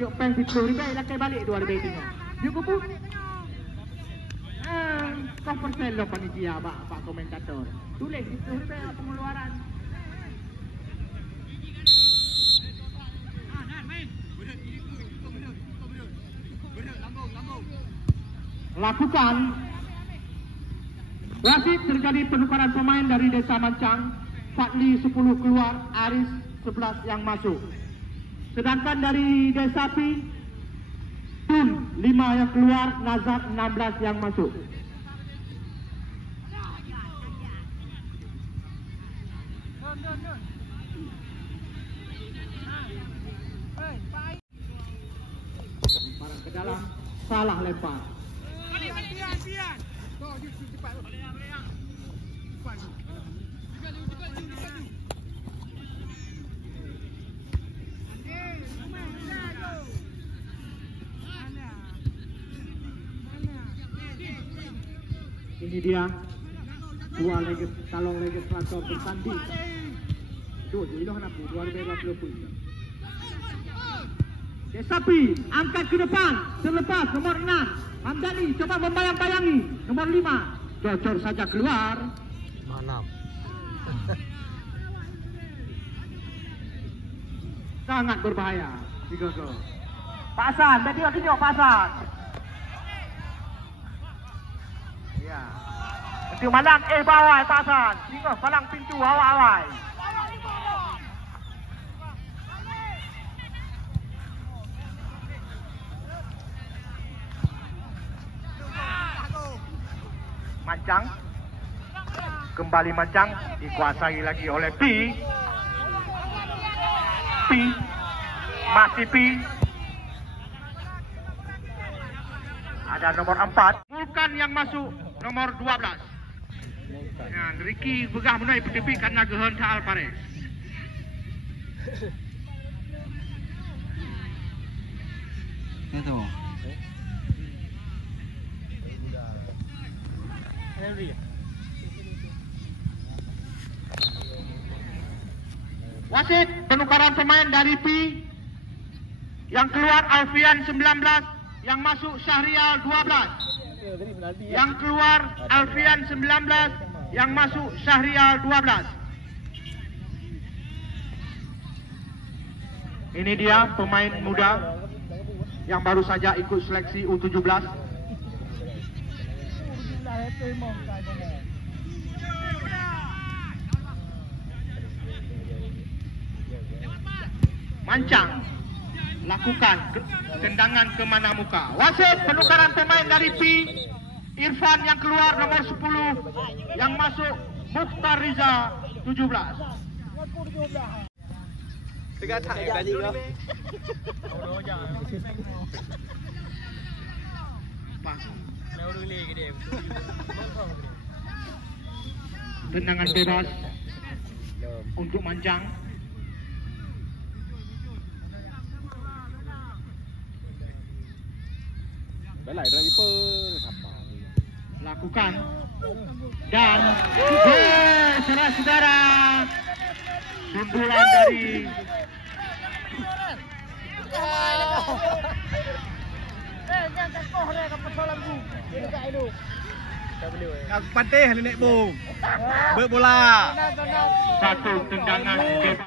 Jok pen 10 lebih lakai balik 2 lebih tengok. Dia kupu. Kau persen lo panitia pak komentator. Tulis 10 lebih pengeluaran. Lakukan. Wasit terjadi penukaran pemain dari Desa Mancang. Fadli 10 keluar, Aris 11 yang masuk. Sedangkan dari Desa Pi, Tun 5 yang keluar, Nazar 16 yang masuk. Lemparan ke dalam, salah lempar. Ini dia dua calon legislator bersanding. Tuh, iloh nak 2020. Desapi angkat ke depan terlepas nomor 6. Hamdani coba membayang-bayangi nomor 5. Cocor saja keluar. 6. Sangat berbahaya. Tiga gol. Pak Hasan, tengok Pak Hasan. Ya. Itu malam bawah Pak Hasan. Tengok palang pintu awal-awal. Mancang. Kembali Mancang dikuasai lagi oleh Pi. Masih Pi. Ada nomor 4. Bukan yang masuk nomor 12. Dan Ricky begah menai tepi karena gehan Taal Pares. Itu. Wasit penukaran pemain dari Pi. Yang keluar Alfian 19, yang masuk Syahrial 12. Yang keluar Alfian 19, yang masuk Syahrial 12. Ini dia pemain muda yang baru saja ikut seleksi U17. Mancang lakukan tendangan ke mana muka. Wasit penukaran pemain dari Pi. Irfan yang keluar nomor 10, yang masuk Mukhtar Riza 17. Tegak tak tadi kau. Tendangan bebas untuk Mancang. Belai driver apa? Lakukan dan saudara-saudara, sundulan dari Aku patih nenek bung. Berbola. Satu tendangan bebas.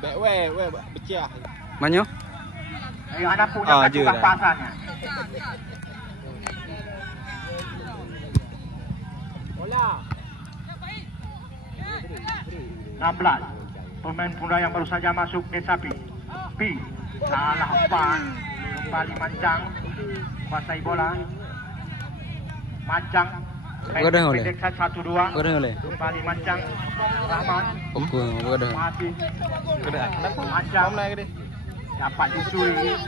Baik we pecah. Manyo? Ayo anak punya tukang pasarnya. Bola. 16. Pemain muda yang baru saja masuk Desa Pi. Salah umpan. Kembali Mancang. Kuasai bola. Mancang. Pendek 1-2. Kembali Mancang. Rahmat. Mati. Mancang. Dapat disuri oleh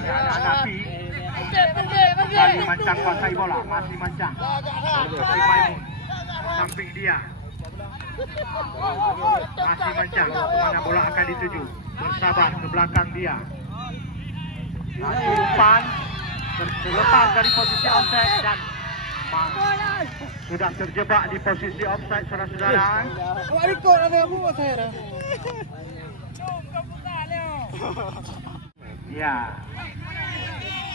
anak-anak Pi. Kembali Mancang kuasai bola. Masih Mancang. Maimun. Samping dia. Masih Mancang. Kemana bola akan dituju. Bersabar ke belakang dia. Satu umpan. Terlepas dari posisi offside dan sudah terjebak di posisi offside, saudara-saudara. Awak rekod ada apa saya dah? Ya.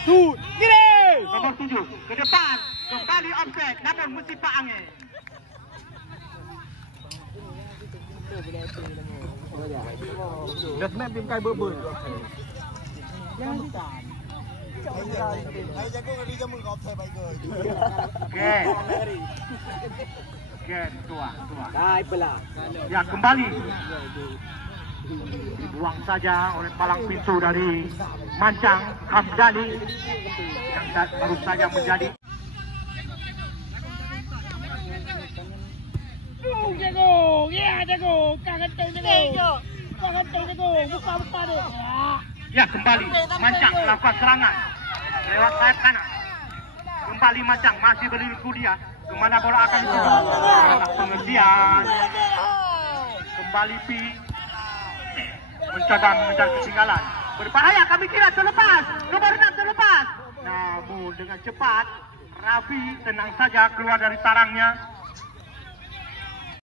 Tut, kiri. Nomor 7 ke depan, kembali offset, namun mesti Pak Angin. Dah snap tim kai berbun. Oke, tua. Dai pula. Ya, kembali. Dibuang saja oleh palang pintu dari Mancang Hamdani yang baru saja menjadi jago, ya jago, kangen jago, buka deh. ya kembali Mancang melakukan serangan lewat sayap kanan. Kembali Mancang masih berliku dia. Kemana bola akan dituju? Pengertian. Kembali Pi mencoba mengejar ketinggalan. Berbahaya, kami kira terlepas. Nomor 6 terlepas. Namun dengan cepat Raffi tenang saja keluar dari sarangnya.